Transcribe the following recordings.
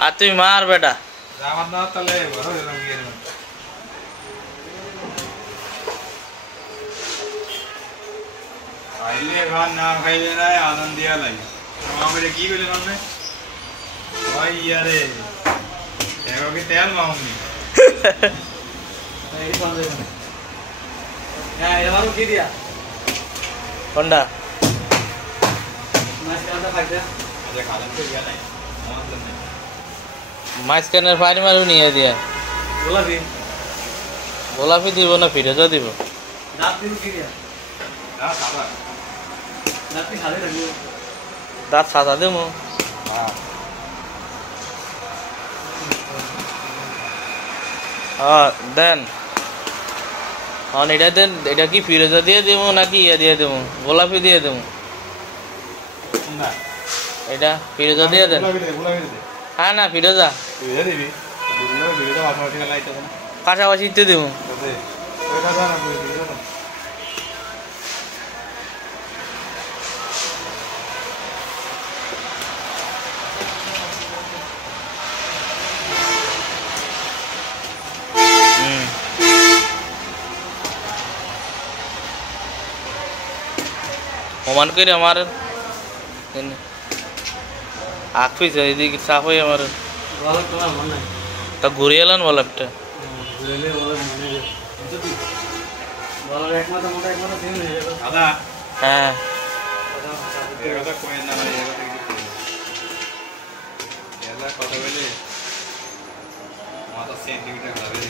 আর তুই মার বেটা খাইলে খান না খাইলে না আনন্দ দিয়া লাগে আমাকে কি বলে নামে ওই ইয়ারে এগোকে তেল মাউনি এই কোন দেব হ্যাঁ এবারও কি দিয়া কোনটা মাছ কাটা খাইতে আচ্ছা খালাম তো ইয়া নাই আমাদের নাই মাঝখানের পানি মারু নিয়ে দিয়া গোলাপি গোলাপি দিব না ফিরোজা দিব দাঁত দিন কি দিয়া না খাবা দাঁত কি খালে রাখবো দাঁত সাদা দেবো হ্যাঁ দেন এটা দেন এটা কি ফিরোজা দিয়ে দেবো নাকি ইয়ে দিয়ে দেবো গোলাপি দিয়ে দেবো না এটা ফিরোজা দিয়ে দেন গোলাপি দে হ্যাঁ না ফিরোজা তুই দিবি বুঝলো ভিডিওটা অটোমেটিক লাইট হবে না কাছাকাছি দিতে দেবো ওতে ওটা দাও না বুঝলি না সমান করে আমার আখ পিছে এদিকে সাফ হয়ে আমার গোলাপ তোমার মন নাই তা ঘুরে এলেন গোলাপটা ঘুরেলে গোলাপ মনে যাবে গোলাপ একমাত্র মোটা একমাত্র দিন হয়ে যাবে দাদা হ্যাঁ এর কথা কই না ভাই এর কথা কিছু এলা কথা বলে মাথা সেন্টিমিটার খাবে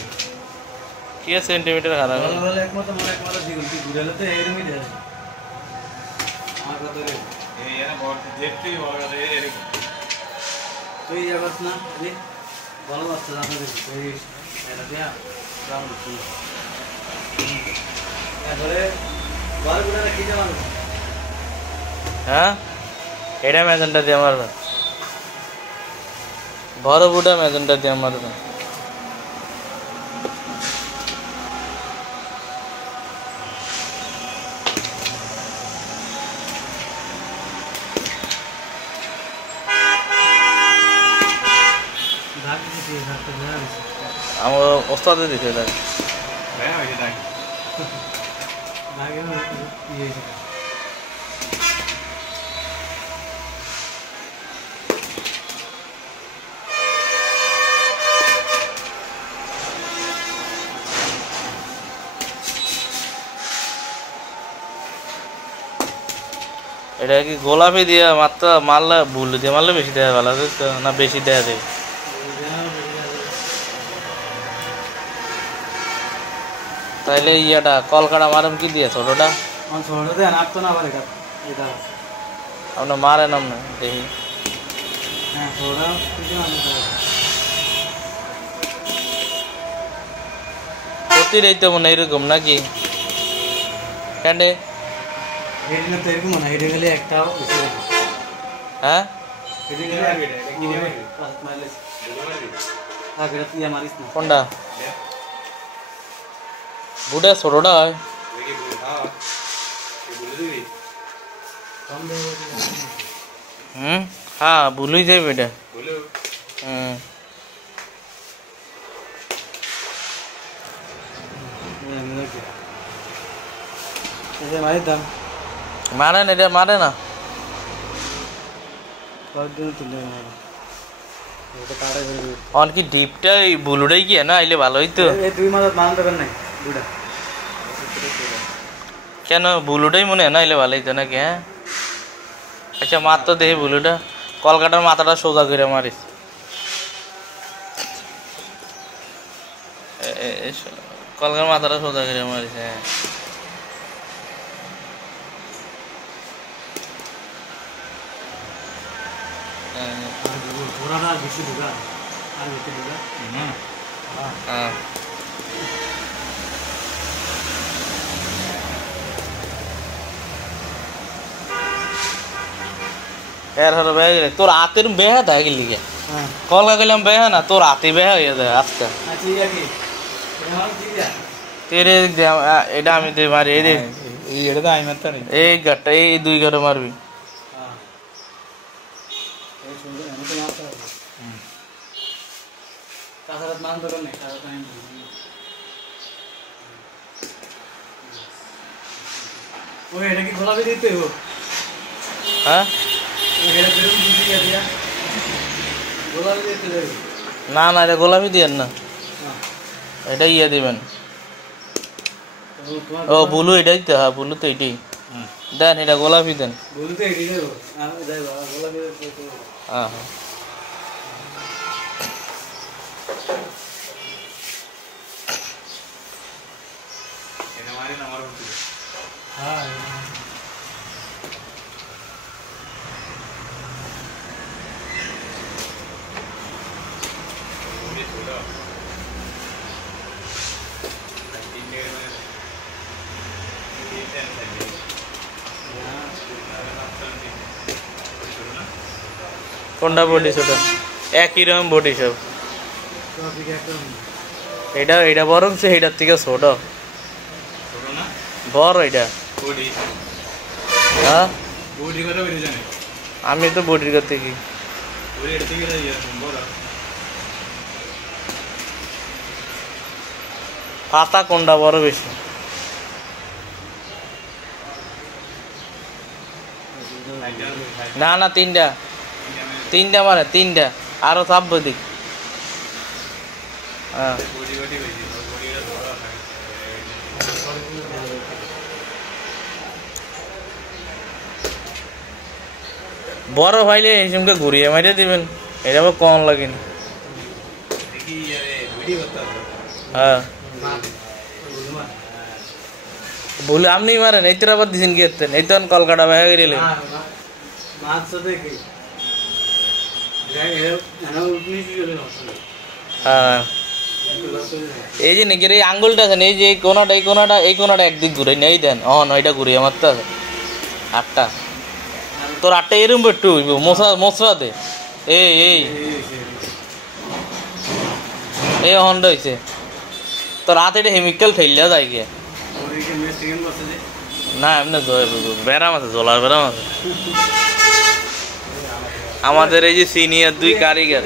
কি সেন্টিমিটার খারাপ গোলাপ একমাত্র মোটা একমাত্র দিন ঘুরেলে তো এরকমই যাবে আমার কথা রে এই এর বড় যেতেই বড় কথা এর তুই যাবস না রে ভালো বাচ্চা আপনাদের ওই এটা দিয়া রাউন্ড শুরু তারপরে ঘরগুলো কি যাওয়ার হ্যাঁ এটা ম্যাজেন্টা দিয়ে মারবেন বড় বুটা ম্যাজেন্টা দিয়ে মারবেন আমার ওস্তাদে দিতে দেখ হ্যাঁ ওই দেখ লাগে ইয়ে এটা কি গোলাপি দিয়ে মাত্র মারলে ভুল দিয়ে মারলে বেশি দেওয়া ভালো না বেশি দেয়া দেয় তাইলে ইয়াটা কলকাটা মারম কি দিয়ে ছোটটা আমার ছোট দেন আটতো না আবার এটা এটা আপনার মারেন না দেখি হ্যাঁ ছোটা কিছু না প্রতিটাই তো মনে এরকম নাকি ক্যান্ডে হেডি না তো এরকম না হেডি গেলে একটাও বেশি হবে হ্যাঁ হেডি গেলে কি নেবে মাইলেজ হ্যাঁ এটা তুই মারিস না কোনটা বুড়া ছোটটা হয় কম দেবো হ্যাঁ ভুলই যাবে এটা মারিস দাম মারে না এটা মারে না কয়েকদিন তুলে এটা কাটাই হয়ে যাবে অন কি ডিপটা বুলুটাই কি না আইলে ভালো হইতো এই 2 মাস মান দেবেন নাই দুটা কেন বুলুটাই মনে হয় না আইলে ভালো হইতো নাকি হ্যাঁ আচ্ছা মার তো দেখি বুলুটা কলকাতার মাথাটা সোজা করে মারিস কলকাতার মাথাটা সোজা করে মারিস হ্যাঁ ঘোড়াটা বেশি ঢুকা আর বেশি ঢুকা হ্যাঁ এর হলো বেহে তোর হাতের বেহা থাকে কি লিগে কল গেলাম বেহা না তোর হাতে বেহা হয়ে যায় আজকে ঠিক আছে তেরে এটা আমি দে মারি এই রে এই এটা তো আই মারতে নেই এই গাটটা এই দুই গাড়ে মারবি হ্যাঁ এই সুন্দর আমি তো মারতে হবে তাছাড়া মান দরকার নেই তাছাড়া টাইম ওই এটা কি গোলাপি দিতে হো হ্যাঁ ওই এটা বেরুন দিতে গিয়া গোলাপি দিতে দেবে না না এটা গোলাপি দিয়েন না হ্যাঁ এটা ইয়ে দিবেন ও বুলু এটাই তো হ্যাঁ বুলু তো এটাই দেন এটা গোলাপি দেন বলতে এটি দেবো যাই বাবা গোলাপি দিতে হ্যাঁ হ্যাঁ এটা মারি না আমার হচ্ছে হ্যাঁ কোনটা বডি ছোট একই রকম বডি সব টপিক একটা এটা এটা বরং সে এটার থেকে ছোট ছোট না বড় এটা বডি হ্যাঁ বডি কথা বেরিয়ে জানে আমি তো বডির কাছ থেকে বডি এটা থেকে যাই বড় পাতা কোনটা বড় বেশি না না তিনটা মানে তিনটা আরো চাপবো দিক হ্যাঁ বডি বডি বেশি বডিটা বড় থাকে বড় ভাইলে এই সঙ্গে ঘুরিয়ে মারিয়ে দিবেন এটা আবার কম লাগেনি দেখি আরে ভিডিও করতে হবে হ্যাঁ মাছ বলে আপনি মারেন এই তোর আবার দিছেন কি করতেন এই তখন কলকাতা বাইরে গেলেন মাছ তো দেখি হ্যাঁ এই যে নাকি এই আঙ্গুলটা আছে এই যে এই কোনাটা একদিক ঘুরে নেই দেন নয়টা ঘুরিয়ে মারতে আছে আটটা তোর আটটা এরম একটু মশরাতে এই এই এই হন্ডা হয়েছে তোর হাতে এটা হেমিক্যাল ঠেললে যায় গিয়ে না এমনি ব্যারাম আছে জলার ব্যারাম আছে আমাদের এই যে সিনিয়র দুই কারিগর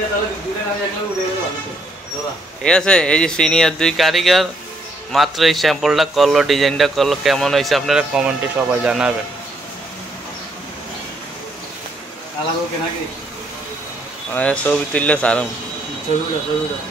ঠিক আছে এই যে সিনিয়র দুই কারিগর মাত্র এই স্যাম্পলটা করলো ডিজাইনটা করলো কেমন হয়েছে আপনারা কমেন্টে সবাই জানাবেন ছবি তুললে সারম ছবিটা